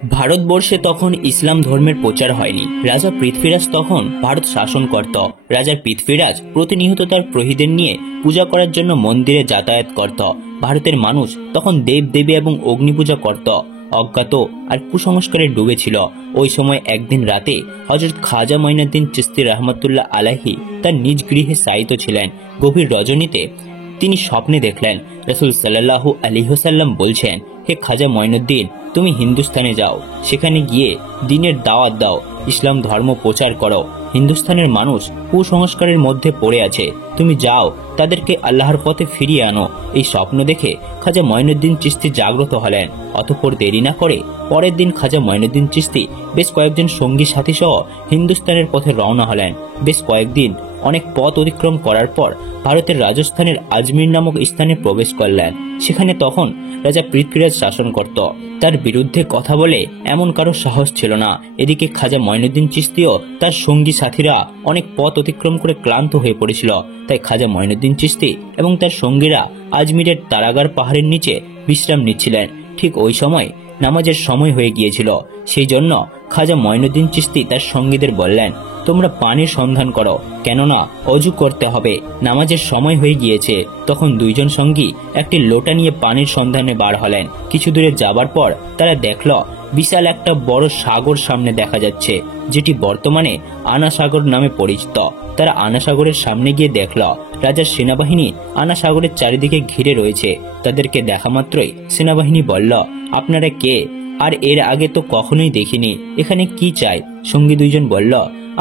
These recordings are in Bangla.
ভারতবর্ষে তখন ইসলাম ধর্মের প্রচার হয়নি। রাজা পৃথ্বীরাজ তখন ভারত শাসন করত। রাজা পৃথ্বীরাজ প্রতিনিয়ত তার প্রহরীদের নিয়ে পূজা করার জন্য মন্দিরে যাতায়াত করত। ভারতের মানুষ তখন দেব দেবী এবং অগ্নি পূজা করত। অজ্ঞাত আর কুসংস্কারে ডুবেছিল। ওই সময় একদিন রাতে হযরত খাজা মঈনুদ্দিন চিশতি রহমতুল্লাহ আলাইহি তার নিজ গৃহে শায়িত ছিলেন। গভীর রজনীতে তিনি স্বপ্নে দেখলেন রাসূল সাল্লাল্লাহু আলাইহি ওয়াসাল্লাম বলছেন, হে খাজা মঈনুদ্দিন, তুমি হিন্দুস্তানে যাও, সেখানে গিয়ে দ্বীনের দাওয়াত দাও, ইসলাম ধর্ম প্রচার করো। হিন্দুস্তানের মানুষ কুসংস্কারের মধ্যে পড়ে আছে, তুমি যাও, তাদেরকে আল্লাহর পথে ফিরিয়ে আনো। এই স্বপ্ন দেখে খাজা মঈনুদ্দিন চিশতি জাগ্রত হলেন। অতঃপর দেরি না করে পরের দিন খাজা মঈনুদ্দিন চিশতি বেশ কয়েকজন সঙ্গী সাথী সহ হিন্দুস্তানের পথে রওনা হলেন। বেশ কয়েকদিন অনেক পথ অতিক্রম করার পর ভারতের রাজস্থানের আজমির নামক স্থানে প্রবেশ করলেন। সেখানে তখন রাজা পৃথ্বীরাজ শাসন করত। তার বিরুদ্ধে কথা বলে এমন কারো সাহস ছিল না। এদিকে খাজা মঈনুদ্দিন চিশতিও তার সঙ্গী সাথীরা অনেক পথ অতিক্রম করে ক্লান্ত হয়ে পড়েছিল। তাই খাজা মঈনুদ্দিন চিশতি এবং তার সঙ্গীরা আজমিরের তারাগার পাহাড়ের নিচে বিশ্রাম নিচ্ছিলেন। ঠিক ওই সময় নামাজের সময় হয়ে গিয়েছিল। সেই জন্য খাজা মঈনুদ্দিন চিশতি তার সঙ্গীদের বললেন, তোমরা পানির সন্ধান করো, কেননা অজু করতে হবে, নামাজের সময় হয়ে গিয়েছে। তখন দুইজন সঙ্গী একটি লোটা নিয়ে পানির সন্ধানে বার হলেন। কিছু দূরে যাবার পর তারা দেখল বিশাল একটা বড় সাগর সামনে দেখা যাচ্ছে, যেটি বর্তমানে আনা সাগর নামে পরিচিত। তারা আনা সাগরের সামনে গিয়ে দেখল রাজার সেনাবাহিনী আনা সাগরের চারিদিকে ঘিরে রয়েছে। তাদেরকে দেখা মাত্রই সেনাবাহিনী বলল, আপনারা কে? আর এর আগে তো কখনোই দেখিনি, এখানে কি চাই? সঙ্গী দুইজন বলল,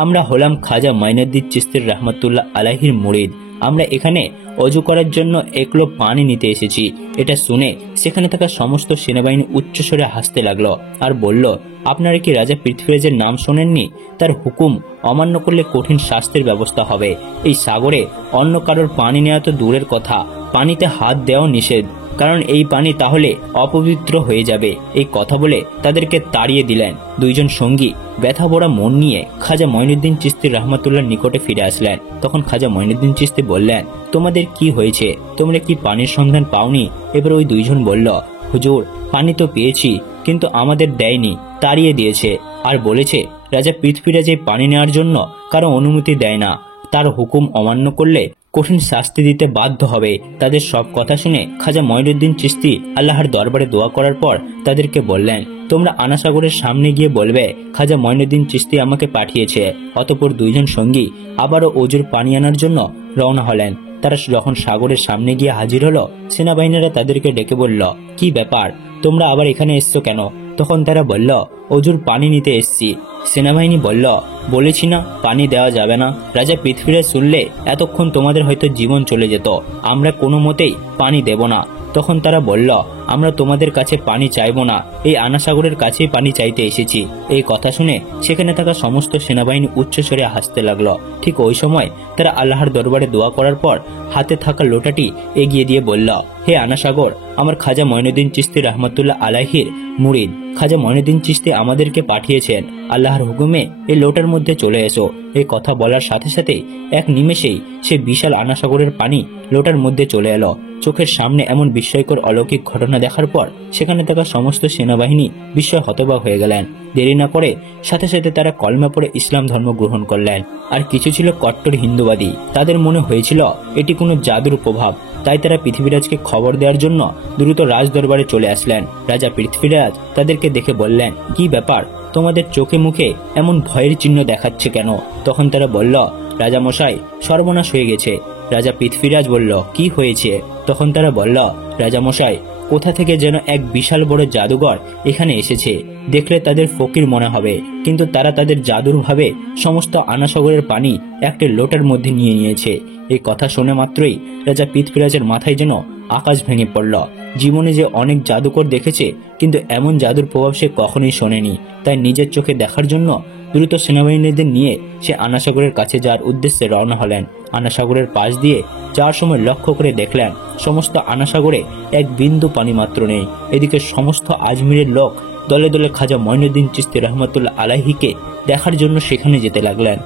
আমরা হলাম খাজা মঈনুদ্দিন চিশতি রহমতুল্লাহ আলাইহির মুরিদ। আমরা এখানে অজু করার জন্য একলো পানি নিতে এসেছি। এটা শুনে সেখানে থাকা সমস্ত সেনাবাহিনী উচ্চস্বরে হাসতে লাগলো আর বলল, আপনারা কি রাজা পৃথ্বীরাজের নাম শোনেননি? তার হুকুম অমান্য করলে কঠিন শাস্তির ব্যবস্থা হবে। এই সাগরে অন্য কারোর পানি নেওয়া তো দূরের কথা, পানিতে হাত দেওয়া নিষেধ, কারণ এই পানি তাহলে অপবিত্র হয়ে যাবে। এই কথা বলে তাদেরকে তাড়িয়ে দিলেন। দুইজন সঙ্গী ব্যথা ভরা মন নিয়ে খাজা মঈনুদ্দিন চিশতি রহমতুল্লাহর নিকটে ফিরে আসলেন। তখন খাজা মঈনুদ্দিন চিশতি বললেন, তোমাদের কি হয়েছে? তোমরা কি পানির সন্ধান পাওনি? এবার ওই দুইজন বলল, হুজুর, পানি তো পেয়েছি, কিন্তু আমাদের দেয়নি, তাড়িয়ে দিয়েছে, আর বলেছে রাজা পৃথ্বীরাজ এই পানি নেওয়ার জন্য কারো অনুমতি দেয় না, তার হুকুম অমান্য করলে কঠিন শাস্তি দিতে বাধ্য হবে। তাদের সব কথা শুনে খাজা মঈনুদ্দিন চিশতি আল্লাহর দরবারে দোয়া করার পর তাদেরকে বললেন, তোমরা আনা সাগরের সামনে গিয়ে বলবে খাজা মঈনুদ্দিন চিশতি আমাকে পাঠিয়েছে। অতঃপর দুইজন সঙ্গী আবারও অজুর পানি আনার জন্য রওনা হলেন। তারা যখন সাগরের সামনে গিয়ে হাজির হলো, সেনাবাহিনীরা তাদেরকে ডেকে বলল, কি ব্যাপার, তোমরা আবার এখানে এসছো কেন? তখন তারা বলল, অজুর পানি নিতে এসছি। সেনাবাহিনী বলল, বলেছি না পানি দেওয়া যাবে না? রাজা পৃথ্বীরাজ শুনলে এতক্ষণ তোমাদের হয়তো জীবন চলে যেত, আমরা কোনো মতেই পানি দেব না। তখন তারা বলল, আমরা তোমাদের কাছে পানি চাইব না, এই আনা সাগরের কাছেই পানি চাইতে এসেছি। এই কথা শুনে সেখানে থাকা সমস্ত সেনাবাহিনী উচ্চস্বরে হাসতে লাগলো। ঠিক ওই সময় তারা আল্লাহর দরবারে দোয়া করার পর হাতে থাকা লোটাটি এগিয়ে দিয়ে বলল, হে আনা সাগর, আমার খাজা মঈনুদ্দিন চিশতি রহমতুল্লাহ আলাইহির মুরিদ খাজা মঈনুদ্দিন চিশতি আমাদেরকে পাঠিয়েছেন, আল্লাহর হুকুমে এই লোটার মধ্যে চলে এসো। এই কথা বলার সাথে সাথে এক নিমেষেই সে বিশাল আনা সাগরের পানি লোটার মধ্যে চলে এলো। চোখের সামনে এমন বিস্ময়কর অলৌকিক ঘটনা দেখার পর সেখানে থাকা সমস্ত সেনাবাহিনী বিস্ময় হতবাক হয়ে গেলেন। দেরি না করে সাথে সাথে তারা কলমা পড়ে ইসলাম ধর্ম গ্রহণ করলেন। আর কিছু ছিল কট্টর হিন্দুবাদী, তাদের মনে হয়েছিল এটি কোনো জাদুর প্রভাব। তাই তারা পৃথ্বীরাজকে খবর দেওয়ার জন্য দ্রুত রাজ দরবারে চলে আসলেন। রাজা পৃথ্বীরাজ তাদেরকে দেখে বললেন, কি ব্যাপার, তোমাদের চোখে মুখে এমন ভয়ের চিহ্ন দেখাচ্ছে কেন? তখন তারা বলল, রাজা মশাই, সর্বনাশ হয়ে গেছে। রাজা পৃথ্বীরাজ বলল, কি হয়েছে? তখন তারা বলল, রাজা মশাই, কোথা থেকে যেন এক বিশাল বড় জাদুঘর এখানে এসেছে, দেখলে তাদের ফকির মনে হবে, কিন্তু তারা তাদের জাদুর ভাবে সমস্ত আনা সাগরের পানি একটা লোটার মধ্যে নিয়ে নিয়েছে। এই কথা শুনে মাত্রই রাজা পৃথ্বীরাজের মাথায় যেন আকাশ ভেঙে পড়ল। জীবনে যে অনেক জাদুকর দেখেছে, কিন্তু এমন জাদুর প্রভাব সে কখনোই শোনেনি। তাই নিজের চোখে দেখার জন্য দ্রুত সেনাবাহিনীদের নিয়ে সে আনা সাগরের কাছে যাওয়ার উদ্দেশ্যে রওনা হলেন। আনা সাগরের পাশ দিয়ে যাওয়ার সময় লক্ষ্য করে দেখলেন সমস্ত আনা সাগরে এক বিন্দু পানি মাত্র নেই। এদিকে সমস্ত আজমিরের লোক দলে দলে খাজা মঈনুদ্দিন চিশতি রহমতুল্লাহ আলাইহিকে দেখার জন্য সেখানে যেতে লাগলেন।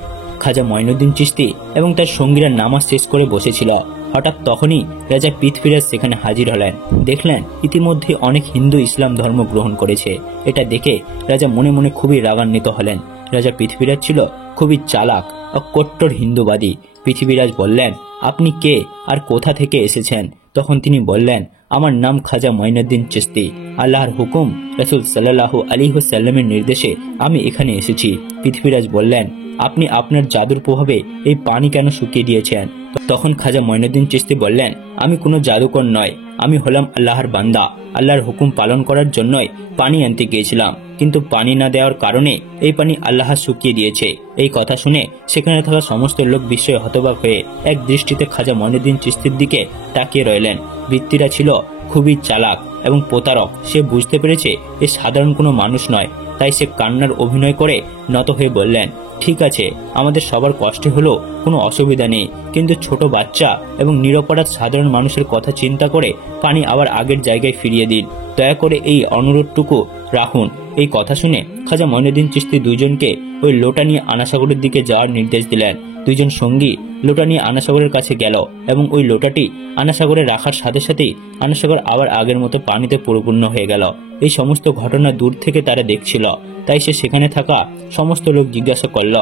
খাজা মঈনুদ্দিন চিশতি এবং তার সঙ্গীরা নামাজ শেষ করে বসেছিল। হঠাৎ তখনই রাজা পৃথ্বীরাজ সেখানে হাজির হলেন। দেখলেন ইতিমধ্যে অনেক হিন্দু ইসলাম ধর্ম গ্রহণ করেছে। এটা দেখে রাজা মনে মনে খুবই রাগান্বিত হলেন। রাজা পৃথ্বীরাজ ছিল খুবই চালাক ও কট্টর হিন্দুবাদী। পৃথ্বীরাজ বললেন, আপনি কে আর কোথা থেকে এসেছেন? তখন তিনি বললেন, আমার নাম খাজা মঈনুদ্দিন চিশতি। আল্লাহর হুকুম, রাসূল সাল্লাল্লাহু আলাইহি ওয়াসাল্লামের নির্দেশে আমি এখানে এসেছি। পৃথ্বীরাজ বললেন, আপনি আপনার জাদুর প্রভাবে এই পানি কেন শুকিয়ে দিয়েছেন? তখন খাজা মঈনুদ্দিন চিশতি বললেন, আমি কোনো জাদুকর নয়, আমি হলাম আল্লাহর বান্দা। আল্লাহর হুকুম পালন করার জন্যই পানি আনতে গিয়েছিলাম, কিন্তু পানি না দেওয়ার কারণে এই পানি আল্লাহ শুকিয়ে দিয়েছে। এই কথা শুনে সেখানে থাকা সমস্ত লোক বিস্ময়ে হতবাক হয়ে এক দৃষ্টিতে খাজা মঈনুদ্দিন চিশতির দিকে তাকিয়ে রইলেন। ব্যক্তিরা ছিল খুবই চালাক এবং প্রতারক। সে বুঝতে পেরেছে এ সাধারণ কোনো মানুষ নয়, তাই সে কান্নার অভিনয় করে নত হয়ে বললেন, ঠিক আছে, আমাদের সবার কষ্টে হলো, কোনো অসুবিধা নেই, কিন্তু ছোট বাচ্চা এবং নিরপরাধ সাধারণ মানুষের কথা চিন্তা করে পানি আবার আগের জায়গায় ফিরিয়ে দিন। দয়া করে এই অনুরোধটুকু রাখুন। এই কথা শুনে খাজা মঈনুদ্দিন চিশতি দুইজনকে ওই লোটা নিয়ে আনাসাগরের দিকে যাওয়ার নির্দেশ দিলেন। দুইজন সঙ্গী লোটা নিয়ে আনাসাগরের কাছে গেল এবং ওই লোটাটি আনাসাগরে রাখার সাথে সাথেই আনাসাগর আবার আগের মতো পানিতে পরিপূর্ণ হয়ে গেল। এই সমস্ত ঘটনা দূর থেকে তারা দেখছিল, তাই সে সেখানে থাকা সমস্ত লোক জিজ্ঞাসা করল,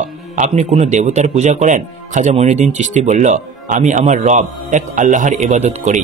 আপনি কোনো দেবতার পূজা করেন? খাজা মঈনুদ্দিন চিশতি বলল, আমি আমার রব এক আল্লাহর ইবাদত করি।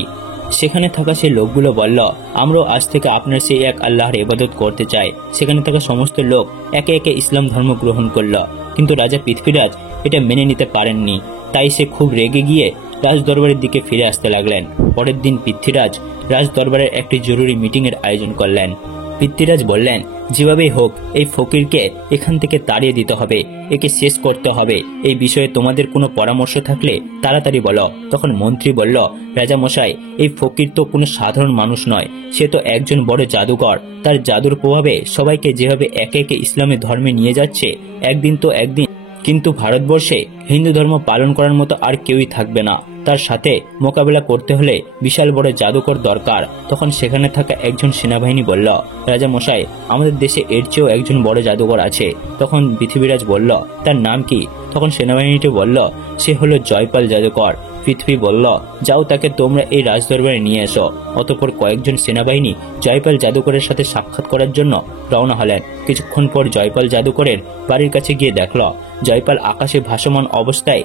সেখানে থাকা সেই লোকগুলো বলল, আমরাও আজ থেকে আপনার সেই এক আল্লাহর ইবাদত করতে চাই। সেখানে থাকা সমস্ত লোক একে একে ইসলাম ধর্ম গ্রহণ করল, কিন্তু রাজা পৃথ্বীরাজ এটা মেনে নিতে পারেননি। তাই সে খুব রেগে গিয়ে রাজ দরবারের দিকে ফিরে আসতে লাগলেন। পরের দিন পৃথ্বীরাজ রাজ দরবারের একটি জরুরি মিটিংয়ের আয়োজন করলেন। পৃথ্বীরাজ বললেন, যেভাবেই হোক এই ফকিরকে এখান থেকে তাড়িয়ে দিতে হবে, একে শেষ করতে হবে। এই বিষয়ে তোমাদের কোনো পরামর্শ থাকলে তাড়াতাড়ি বলো। তখন মন্ত্রী বলল, রাজা মশাই, এই ফকির তো কোনো সাধারণ মানুষ নয়, সে তো একজন বড় জাদুকর। তার জাদুর প্রভাবে সবাইকে যেভাবে একে একে ইসলামের ধর্মে নিয়ে যাচ্ছে, একদিন তো একদিন কিন্তু ভারতবর্ষে হিন্দু ধর্ম পালন করার মতো আর কেউই থাকবে না। তার সাথে মোকাবেলা করতে হলে বিশাল বড় জাদুকর দরকার। তখন সেখানে থাকা একজন সেনাবাহিনী বলল, রাজা মশাই, আমাদের দেশে এর চেয়েও একজন বড় জাদুকর আছে। তখন পৃথ্বীরাজ বলল, তার নাম কি? তখন সেনাবাহিনীটি বলল, সে হলো জয়পাল জাদুকর। পৃথ্বী বলল, যাও, তাকে তোমরা এই রাজদরবারে নিয়ে এসো। অতঃপর কয়েকজন সেনাবাহিনী জয়পাল জাদুকরের সাথে সাক্ষাৎ করার জন্য রওনা হলেন। কিছুক্ষণ পর জয়পাল জাদুকরের বাড়ির কাছে গিয়ে দেখল জয়পাল আকাশে ভাসমান অবস্থায়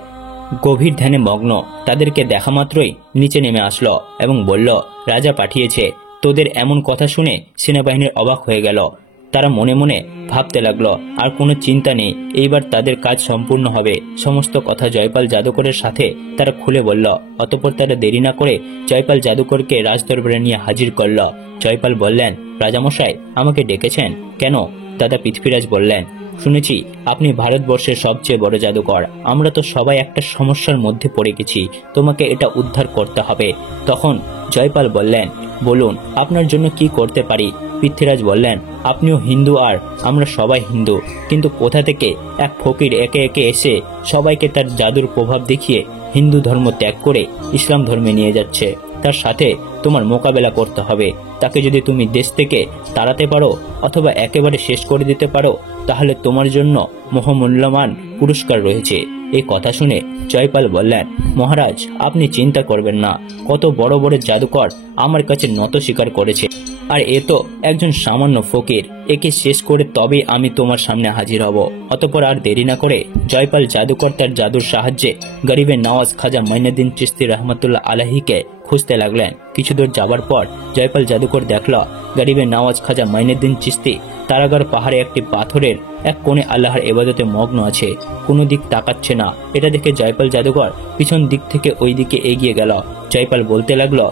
গভীর ধ্যানে মগ্ন। তাদেরকে দেখা মাত্রই নিচে নেমে আসলো এবং বলল, রাজা পাঠিয়েছে। তোদের এমন কথা শুনে সেনাবাহিনীর অবাক হয়ে গেল। তারা মনে মনে ভাবতে লাগলো, আর কোনো চিন্তা নেই, এইবার তাদের কাজ সম্পূর্ণ হবে। সমস্ত কথা জয়পাল জাদুকরের সাথে তারা খুলে বলল। অতঃপর তারা দেরি না করে জয়পাল জাদুকরকে রাজদরবারে নিয়ে হাজির করল। জয়পাল বললেন, রাজামশাই, আমাকে ডেকেছেন কেন? দাদা পৃথ্বীরাজ বললেন, শুনেছি আপনি ভারতবর্ষের সবচেয়ে বড় জাদুকর। আমরা তো সবাই একটা সমস্যার মধ্যে পড়ে গেছি, তোমাকে এটা উদ্ধার করতে হবে। তখন জয়পাল বললেন, বলুন, আপনার জন্য কি করতে পারি? পৃথ্বীরাজ বললেন, আপনিও হিন্দু আর আমরা সবাই হিন্দু, কিন্তু কোথা থেকে এক ফকির একে একে এসে সবাইকে তার জাদুর প্রভাব দেখিয়ে হিন্দু ধর্ম ত্যাগ করে ইসলাম ধর্মে নিয়ে যাচ্ছে। তার সাথে তোমার মোকাবেলা করতে হবে। তাকে যদি তুমি দেশ থেকে তাড়াতে পারো অথবা একেবারে শেষ করে দিতে পারো, তাহলে তোমার জন্য মহামূল্যবান পুরস্কার রয়েছে। এই কথা শুনে জয়পাল বললেন, মহারাজ, আপনি চিন্তা করবেন না, কত বড় বড় জাদুকর আমার কাছে নত স্বীকার করেছে, আর এ তো একজন সামান্য ফকির। একে শেষ করে তবেই আমি তোমার সামনে হাজির হব। অতঃপর আর দেরি না করে জয়পাল জাদুকর তার জাদুর সাহায্যে গরিবের নওয়াজ খাজা মঈনুদ্দিন চিশতি রহমতুল্লাহ আলাইহিকে খুঁজতে লাগলেন। কিছু দূর যাবার পর জয়পাল জাদুকর দেখল গরিবের নওয়াজ খাজা মঈনুদ্দিন চিশতি তারাগড় পাহাড়ে একটি পাথরের এক কোণে আল্লাহর ইবাদতে মগ্ন আছে, কোনো দিক তাকাচ্ছে না। এটা দেখে জয়পাল জাদুকর পিছন দিক থেকে ওই দিকে এগিয়ে গেল। জয়পাল বলতে লাগলো,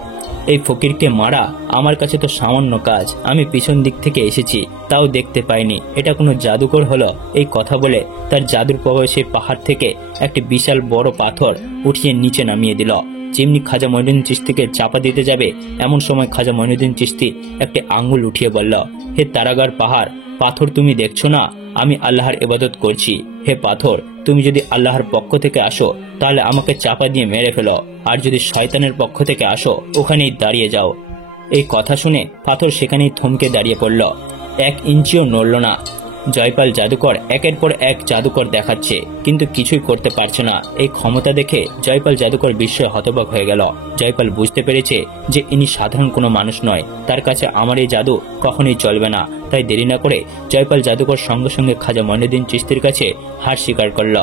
এই ফকিরকে মারা আমার কাছে তো সামান্য কাজ, আমি পিছন দিক থেকে এসেছি তাও দেখতে পাইনি, এটা কোনো জাদুকর হলো? এই কথা বলে তার জাদুর প্রভাবে সেই পাহাড় থেকে একটি বিশাল বড় পাথর উঠিয়ে নিচে নামিয়ে দিল। যেমনি খাজা মঈনুদ্দিন চিশতিকে চাপা দিতে যাবে, এমন সময় খাজা মঈনুদ্দিন চিশতি একটি আঙ্গুল উঠিয়ে বলল, হে তারাগড় পাহাড়, পাথর তুমি দেখছো না আমি আল্লাহর ইবাদত করছি? হে পাথর, তুমি যদি আল্লাহর পক্ষ থেকে আসো তাহলে আমাকে চাপা দিয়ে মেরে ফেলো, আর যদি শয়তানের পক্ষ থেকে আসো ওখানেই দাঁড়িয়ে যাও। এই কথা শুনে পাথর সেখানেই থমকে দাঁড়িয়ে পড়ল, 1 ইঞ্চিও নড়ল না। জয়পাল জাদুকর একের পর এক জাদুকর দেখাচ্ছে, কিন্তু কিছুই করতে পারছে না। এই ক্ষমতা দেখে জয়পাল জাদুকর বিস্ময়ে হতবাক হয়ে গেল। জয়পাল বুঝতে পেরেছে যে ইনি সাধারণ কোনো মানুষ নয়, তার কাছে আমার এই জাদু কখনোই চলবে না। তাই দেরি না করে জয়পাল জাদুকর সঙ্গে সঙ্গে খাজা মঈনুদ্দিন চিশতির কাছে হার স্বীকার করল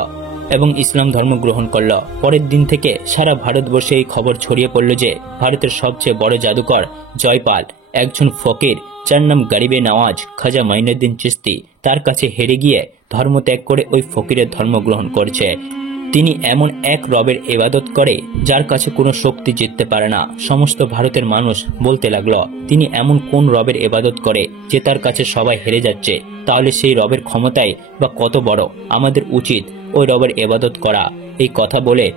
এবং ইসলাম ধর্ম গ্রহণ করল। পরের দিন থেকে সারা ভারতবর্ষে এই খবর ছড়িয়ে পড়ল যে ভারতের সবচেয়ে বড় জাদুকর জয়পাল একজন ফকির, যার নাম গরিবে নওয়াজ খাজা মঈনুদ্দিন চিশতি, তার কাছে হেরে গিয়ে ধর্মত্যাগ করে ওই ফকিরের ধর্ম গ্রহণ করছে। তিনি এমন এক রবের ইবাদত করে যার কাছে কোনো শক্তি জিততে পারে না। সমস্ত ভারতের মানুষ বলতে লাগলো, তিনি এমন কোন রবের ইবাদত করে যে তার কাছে সবাই হেরে যাচ্ছে? তাহলে সেই রবের ক্ষমতায় বা কত বড়, আমাদের উচিত ওই রবের ইবাদত করা। এই কথা বলে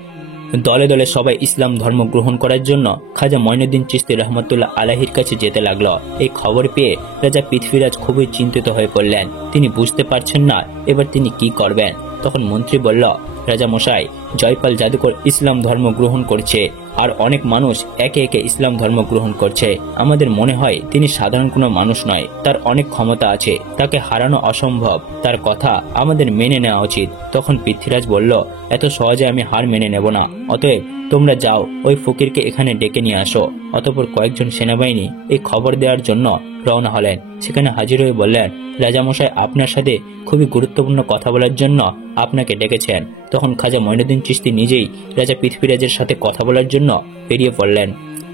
দলে দলে সবাই ইসলাম ধর্ম গ্রহণ করার জন্য খাজা মঈনুদ্দিন চিশতি রহমতুল্লাহ আলাহির কাছে যেতে লাগলো। এই খবর পেয়ে রাজা পৃথ্বীরাজ খুবই চিন্তিত হয়ে পড়লেন। তিনি বুঝতে পারছেন না এবার তিনি কি করবেন। তখন মন্ত্রী বলল, রাজা মশাই, জয়পাল জাদুকর ইসলাম ধর্ম গ্রহণ করছে, আর অনেক মানুষ একে একে ইসলাম ধর্ম গ্রহণ করছে। আমাদের মনে হয় তিনি সাধারণ কোনো মানুষ নয়, তার অনেক ক্ষমতা আছে, তাকে হারানো অসম্ভব। তার কথা আমাদের মেনে নেওয়া উচিত। তখন পৃথ্বীরাজ বলল, এত সহজে আমি হার মেনে নেব না। অতএব তোমরা যাও, ওই ফকিরকে এখানে ডেকে নিয়ে আসো। অতঃপর কয়েকজন সেনাবাহিনী এই খবর দেওয়ার জন্য রওনা হলেন। সেখানে হাজির হয়ে বললেন, রাজামশাই আপনার সাথে খুবই গুরুত্বপূর্ণ কথা বলার জন্য আপনাকে ডেকেছেন। তখন খাজা মঈনুদ্দিন চিশতি নিজেই রাজা পৃথ্বীরাজের সাথে কথা বলার জন্য বেরিয়ে পড়লেন।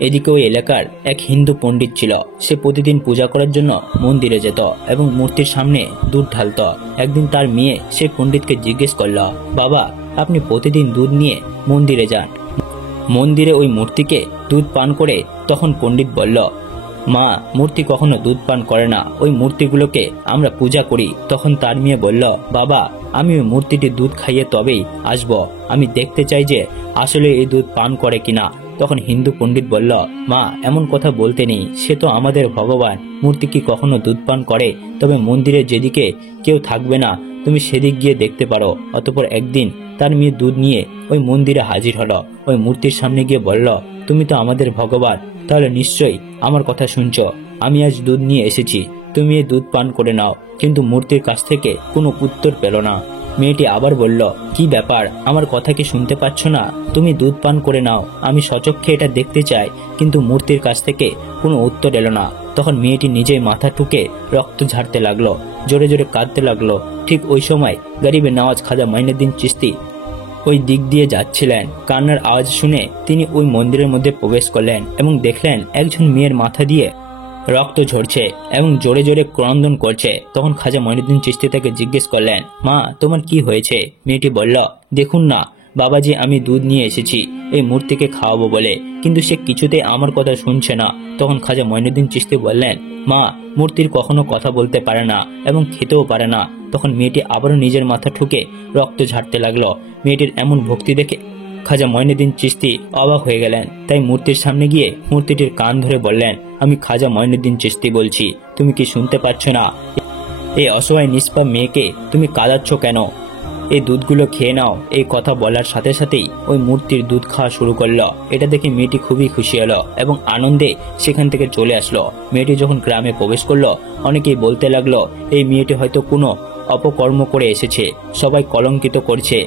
এদিকে ওই এলাকার এক হিন্দু পণ্ডিত ছিল। সে প্রতিদিন পূজা করার জন্য মন্দিরে যেত এবং মূর্তির সামনে দুধ ঢালত। একদিন তার মেয়ে সেই পণ্ডিতকে জিজ্ঞেস করল, বাবা, আপনি প্রতিদিন দুধ নিয়ে মন্দিরে যান, মন্দিরে ওই মূর্তিকে দুধ পান করে? তখন পণ্ডিত বলল, মা, মূর্তি কখনো দুধ পান করে না, ওই মূর্তিগুলোকে আমরা পূজা করি। তখন তার মেয়ে বলল, বাবা, আমি ওই মূর্তিটি দুধ খাইয়ে তবেই আসব, আমি দেখতে চাই যে আসলে এই দুধ পান করে কিনা। তখন হিন্দু পণ্ডিত বলল, মা, এমন কথা বলতে নেই, সে তো আমাদের ভগবান, মূর্তি কি কখনো দুধ পান করে? তবে মন্দিরে যেদিকে কেউ থাকবে না তুমি সেদিক গিয়ে দেখতে পারো। অতঃপর একদিন তার মেয়ে দুধ নিয়ে ওই মন্দিরে হাজির হলো। ওই মূর্তির সামনে গিয়ে বলল, তুমি তো আমাদের ভগবান, তাহলে নিশ্চয়ই আমার কথা শুনছ। আমি আজ দুধ নিয়ে এসেছি, তুমি এই দুধ পান করে নাও। কিন্তু মূর্তির কাছ থেকে কোনো উত্তর পেল না। মেয়েটি আবার বলল, কি ব্যাপার, আমার কথা কি শুনতে পাচ্ছ না? তুমি দুধ পান করে নাও, আমি সচক্ষে এটা দেখতে চাই। কিন্তু মূর্তির কাছ থেকে কোনো উত্তর এলো না। তখন মেয়েটি নিজেই মাথা ঠুকে রক্ত ঝাড়তে লাগলো, জোরে জোরে কাঁদতে লাগলো। ঠিক ওই সময় গরিবে নওয়াজ খাজা মঈনুদ্দিন চিশতি ওই দিক দিয়ে যাচ্ছিলেন। কান্নার আওয়াজ শুনে তিনি ওই মন্দিরের মধ্যে প্রবেশ করলেন এবং দেখলেন একজন মেয়ের মাথা দিয়ে রক্ত ঝরছে এবং জোরে জোরে ক্রন্দন করছে। তখন খাজা মঈনুদ্দিন চিশতি তাকে জিজ্ঞেস করলেন, মা, তোমার কি হয়েছে? মেয়েটি বলল, দেখুন না বাবাজি, আমি দুধ নিয়ে এসেছি এই মূর্তিকে খাওয়াবো বলে, কিন্তু সে কিছুতেই আমার কথা শুনছে না। তখন খাজা মঈনুদ্দিন চিশতি বললেন, মা, মূর্তির কখনো কথা বলতে পারে না এবং খেতেও পারে না। তখন মেয়েটি আবারও নিজের মাথা ঠুকে রক্ত ঝাড়তে লাগলো। মেয়েটির এমন ভক্তি দেখে খাজা মঈনুদ্দিন চিশতি অবাক হয়ে গেলেন। তাই মূর্তির সামনে গিয়ে মূর্তিটির কান ধরে বললেন, আমি খাজা মঈনুদ্দিন চিশতি বলছি, তুমি কি শুনতে পাচ্ছ না? এই অসহায় নিষ্পাপ মেয়েকে তুমি কাঁদাচ্ছ কেন? এই দুধগুলো খেয়ে নাও। এই কথা বলার সাথে সাথেই ওই মূর্তির দুধ খাওয়া শুরু করলো। এটা দেখে মেয়েটি খুবই খুশি হলো এবং আনন্দে সেখান থেকে চলে আসলো। মেয়েটি যখন গ্রামে প্রবেশ করলো, অনেকেই বলতে লাগলো, এই মেয়েটি হয়তো কোনো অপকর্ম করে এসেছে, সবাই কলঙ্কিত করছে,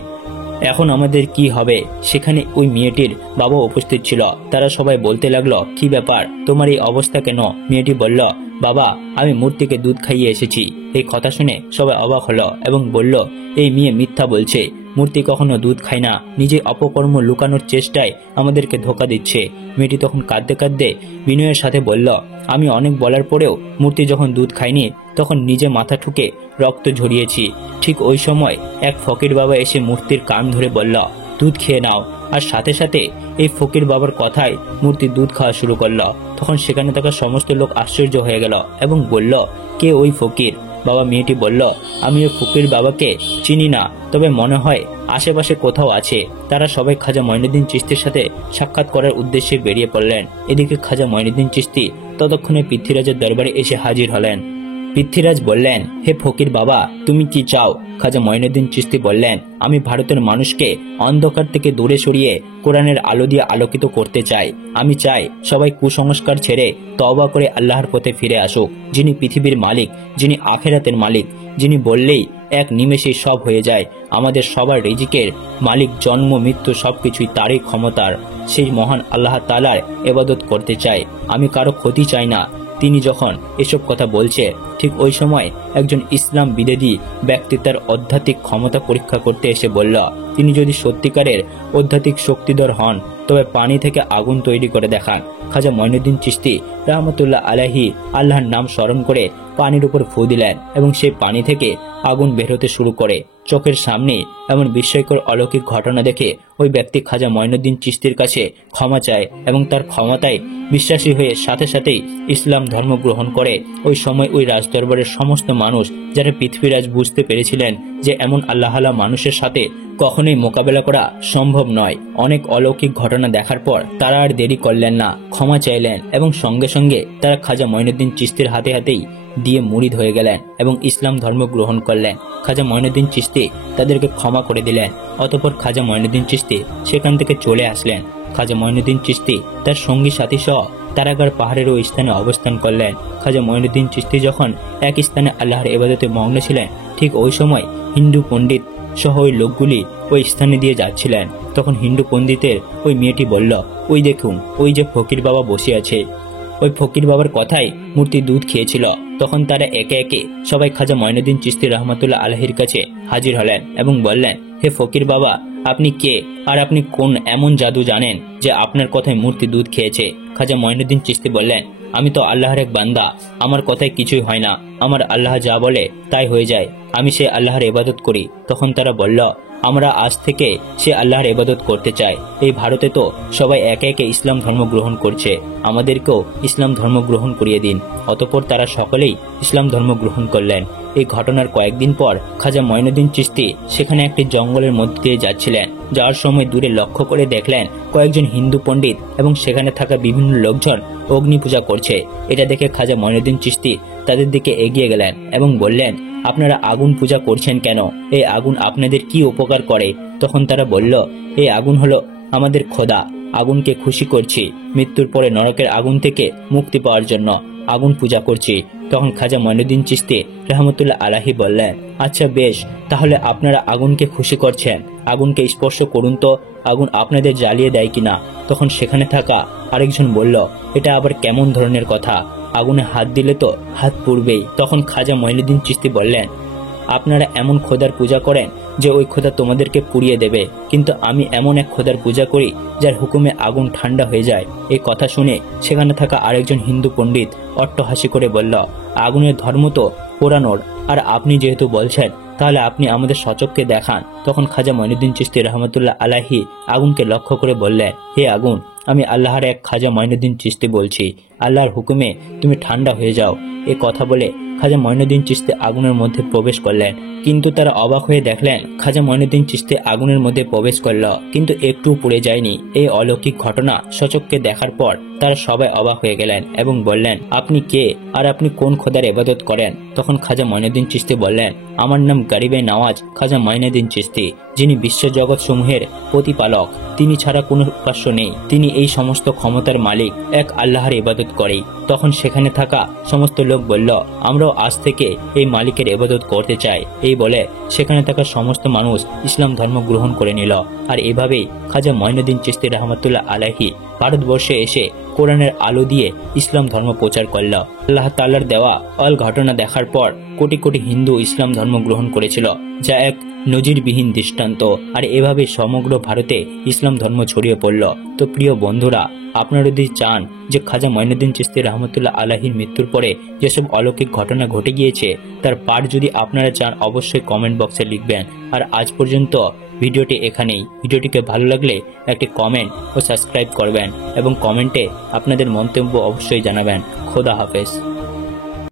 এখন আমাদের কি হবে? সেখানে ওই মেয়েটির বাবা উপস্থিত ছিল। তারা সবাই বলতে লাগলো, কি ব্যাপার, তোমার এই অবস্থা কেন? মেয়েটি বলল, বাবা, আমি মূর্তিকে দুধ খাইয়ে এসেছি। এই কথা শুনে সবাই অবাক হলো এবং বলল, এই মেয়ে মিথ্যা বলছে, মূর্তি কখনো দুধ খায় না, নিজের অপকর্ম লুকানোর চেষ্টায় আমাদেরকে ধোকা দিচ্ছে। মেয়েটি তখন কাঁদতে কাঁদতে বিনয়ের সাথে বলল, আমি অনেক বলার পরেও মূর্তি যখন দুধ খায়নি তখন নিজে মাথা ঠুকে রক্ত ঝরিয়েছি। ঠিক ওই সময় এক ফকির বাবা এসে মূর্তির কান ধরে বলল, দুধ খেয়ে নাও। আর সাথে সাথে এই ফকির বাবার কথায় মূর্তি দুধ খাওয়া শুরু করলো। তখন সেখানে থাকা সমস্ত লোক আশ্চর্য হয়ে গেল এবং বলল, কে ওই ফকির? বাবা মেয়েটি বলল, আমি ওই ফকির বাবাকে চিনি না, তবে মনে হয় আশেপাশে কোথাও আছে। তারা সবাই খাজা মঈনুদ্দিন চিশতির সাথে সাক্ষাৎ করার উদ্দেশ্যে বেরিয়ে পড়লেন। এদিকে খাজা মঈনুদ্দিন চিশতি ততক্ষণে পৃথ্বীরাজের দরবারে এসে হাজির হলেন। পৃথ্বীরাজ বললেন, হে ফকির বাবা, তুমি কি চাও? খাজা মঈনুদ্দিন চিশতি বললেন, আমি ভারতের মানুষকে অন্ধকার থেকে দূরে সরিয়ে কোরআনের আলো দিয়ে আলোকিত করতে চাই। আমি চাই সবাই কুসংস্কার ছেড়ে তওবা করে আল্লাহর পথে ফিরে আসুক, যিনি পৃথিবীর মালিক, যিনি আখেরাতের মালিক, যিনি বললেই এক নিমেষেই সব হয়ে যায়। আমাদের সবার রিজিকের মালিক, জন্ম মৃত্যু সবকিছুই তারই ক্ষমতার। সেই মহান আল্লাহ তাআলার ইবাদত করতে চাই, আমি কারো ক্ষতি চাই না। তিনি যখন এসব কথা বলছে, ঠিক ওই সময় একজন ইসলাম বিরোধী ব্যক্তি তার আধ্যাত্মিক ক্ষমতা পরীক্ষা করতে এসে বলল, তিনি যদি সত্যিকারের আধ্যাত্মিক শক্তিধর হন তবে পানি থেকে আগুন তৈরি করে দেখান। খাজা মঈনুদ্দিন চিশতি রাহমাতুল্লাহ আলাইহি আল্লাহর নাম স্মরণ করে পানির উপর ফু দিলেন এবং সেই পানি থেকে আগুন বের হতে শুরু করে। চোখের সামনে এমন বিস্ময়কর অলৌকিক ঘটনা দেখে ওই ব্যক্তি খাজা মঈনুদ্দিন চিশতির কাছে ক্ষমা চায় এবং তার ক্ষমতায় বিশ্বাসী হয়ে সাথে সাথেই ইসলাম ধর্ম গ্রহণ করে। ওই সময় ওই রাজদরবারের সমস্ত মানুষ, যারা পৃথ্বীরাজ বুঝতে পেরেছিলেন যে এমন আল্লাহওয়ালা মানুষের সাথে কখনোই মোকাবেলা করা সম্ভব নয়, অনেক অলৌকিক ঘটনা দেখার পর তারা আর দেরি করলেন না, ক্ষমা চাইলেন এবং সঙ্গে সঙ্গে তারা খাজা মঈনুদ্দিন চিশতির হাতে হাতেই দিয়ে মুরিদ হয়ে গেলেন এবং ইসলাম ধর্ম গ্রহণ করলেন। খাজা মঈনুদ্দিন চিশতি তাদেরকে ক্ষমা করে দিলেন। অতঃপর খাজা মঈনুদ্দিন চিশতি সেখান থেকে চলে আসলেন। খাজা মঈনুদ্দিন চিশতি তার সঙ্গী সাথী সহ তারাগার পাহাড়ের ওই স্থানে অবস্থান করলেন। খাজা মঈনুদ্দিন চিশতি যখন এক স্থানে আল্লাহর ইবাদতে মগ্ন ছিলেন, ঠিক ওই সময় হিন্দু পণ্ডিত সহ ওই লোকগুলি ওই স্থানে দিয়ে যাচ্ছিলেন। তখন হিন্দু পণ্ডিতের ওই মেয়েটি বলল, ওই দেখুন, ওই যে ফকির বাবা বসে আছে। ওই ফকির বাবার কথাই মূর্তি দুধ খেয়েছিল। তখন তারা একে একে সবাই খাজা মঈনুদ্দিন চিশতি রহমতুল্লাহ আলাইহির কাছে হাজির হলেন এবং বললেন, হে ফকির বাবা, আপনি কে আর আপনি কোন এমন জাদু জানেন যে আপনার কথায় মূর্তি দুধ খেয়েছে? খাজা মঈনুদ্দিন চিশতি বললেন, আমি তো আল্লাহর এক বান্দা, আমার কথায় কিছুই হয় না, আমার আল্লাহ যা বলে তাই হয়ে যায়, আমি সে আল্লাহর ইবাদত করি। তখন তারা বলল, আমরা আজ থেকে সে আল্লাহর ইবাদত করতে চাই। এই ভারতে তো সবাই একে একে ইসলাম ধর্ম গ্রহণ করছে, আমাদেরকেও ইসলাম ধর্ম গ্রহণ করিয়ে দিন। অতঃপর তারা সকলেই ইসলাম ধর্ম গ্রহণ করলেন। এই ঘটনার কয়েকদিন পর খাজা মঈনুদ্দিন চিশতি সেখানে একটি জঙ্গলের মধ্যে দিয়ে যাচ্ছিলেন। যাওয়ার সময় দূরে লক্ষ্য করে দেখলেন কয়েকজন হিন্দু পণ্ডিত এবং সেখানে থাকা বিভিন্ন লোকজন অগ্নি পূজা করছে। এটা দেখে খাজা মঈনুদ্দিন চিশতি তাদের দিকে এগিয়ে গেলেন এবং বললেন, আপনারা আগুন পূজা করছেন কেন? এই আগুন আপনাদের কি উপকার করে? তখন তারা বলল, এই আগুন হলো আমাদের খোদা, আগুনকে খুশি করছি, মৃত্যুর পরে নরকের আগুন থেকে মুক্তি পাওয়ার জন্য আগুন পূজা করছি। তখন খাজা মঈনুদ্দিন চিশতি রহমতুল্লাহ আলাইহি বললেন, আচ্ছা বেশ, তাহলে আপনারা আগুনকে খুশি করছেন, আগুনকে স্পর্শ করুন তো, আগুন আপনাদের জ্বালিয়ে দেয় কিনা। তখন সেখানে থাকা আরেকজন বলল, এটা আবার কেমন ধরনের কথা? আগুনে হাত দিলে তো হাত পুড়বেই। তখন খাজা মঈনুদ্দিন চিশতি বললেন, আপনারা এমন খোদার পূজা করেন যে ওই খোদা তোমাদেরকে পুড়িয়ে দেবে, কিন্তু আমি এমন এক খোদার পূজা করি যার হুকুমে আগুন ঠান্ডা হয়ে যায়। এই কথা শুনে সেখানে থাকা আরেকজন হিন্দু পণ্ডিত অট্টহাসি করে বলল, আগুনের ধর্ম তো পোড়ানোর, আর আপনি যেহেতু বলছেন তাহলে আপনি আমাদের সচক্ষে দেখান। তখন খাজা মঈনুদ্দিন চিশতি রহমতুল্লাহ আলাইহি আগুনকে লক্ষ্য করে বললেন, হে আগুন, আমি আল্লাহর এক খাজা মঈনুদ্দিন চিশতি বলছি, আল্লাহর হুকুমে তুমি ঠান্ডা হয়ে যাও। এ কথা বলে খাজা মঈনুদ্দিন চিশতি আগুনের মধ্যে প্রবেশ করলেন। কিন্তু তারা অবাক হয়ে দেখলেন খাজা মঈনুদ্দিন চিশতি আগুনের মধ্যে প্রবেশ করল কিন্তু একটু পুড়ে যায়নি। এই অলৌকিক ঘটনা সচক্ষে দেখার পর তারা সবাই অবাক হয়ে গেলেন এবং বললেন, আপনি কে আর আপনি কোন খোদার ইবাদত করেন? তখন খাজা মঈনুদ্দিন চিশতি বললেন, আমার নাম গরিবে নওয়াজ খাজা মঈনুদ্দিন চিশতি, যিনি বিশ্ব জগৎ সমূহের প্রতিপালক, তিনি ছাড়া কোনো উপাস্য নেই, তিনি এই সমস্ত ক্ষমতার মালিক, এক আল্লাহর ইবাদত করে। তখন সেখানে থাকা সমস্ত লোক বলল, আমরাও আজ থেকে এই মালিকের ইবাদত করতে চাই। এই বলে সেখানে থাকা সমস্ত মানুষ ইসলাম ধর্ম গ্রহণ করে নিল। আর এভাবেই খাজা মঈনুদ্দিন চিশতি রহমতুল্লাহ আলাইহি ভারতবর্ষে এসে কোরআনের আলো দিয়ে ইসলাম ধর্ম প্রচার করল। আল্লাহ তাআলার দেওয়া অল ঘটনা দেখার পর কোটি কোটি হিন্দু ইসলাম ধর্ম গ্রহণ করেছিল, যা এক নজিরবিহীন দৃষ্টান্ত। আর এভাবে সমগ্র ভারতে ইসলাম ধর্ম ছড়িয়ে পড়ল। তো প্রিয় বন্ধুরা, আপনারা যদি চান যে খাজা মঈনুদ্দিন চিশতি রহমতুল্লাহ আলাইহির মৃত্যুর পরে যেসব অলৌকিক ঘটনা ঘটে গিয়েছে তার পার্ট যদি আপনারা চান, অবশ্যই কমেন্ট বক্সে লিখবেন। আর আজ পর্যন্ত ভিডিওটি এখানেই। ভিডিওটিকে ভালো লাগলে একটি কমেন্ট ও সাবস্ক্রাইব করবেন এবং কমেন্টে আপনাদের মন্তব্য অবশ্যই জানাবেন। খোদা হাফেজ।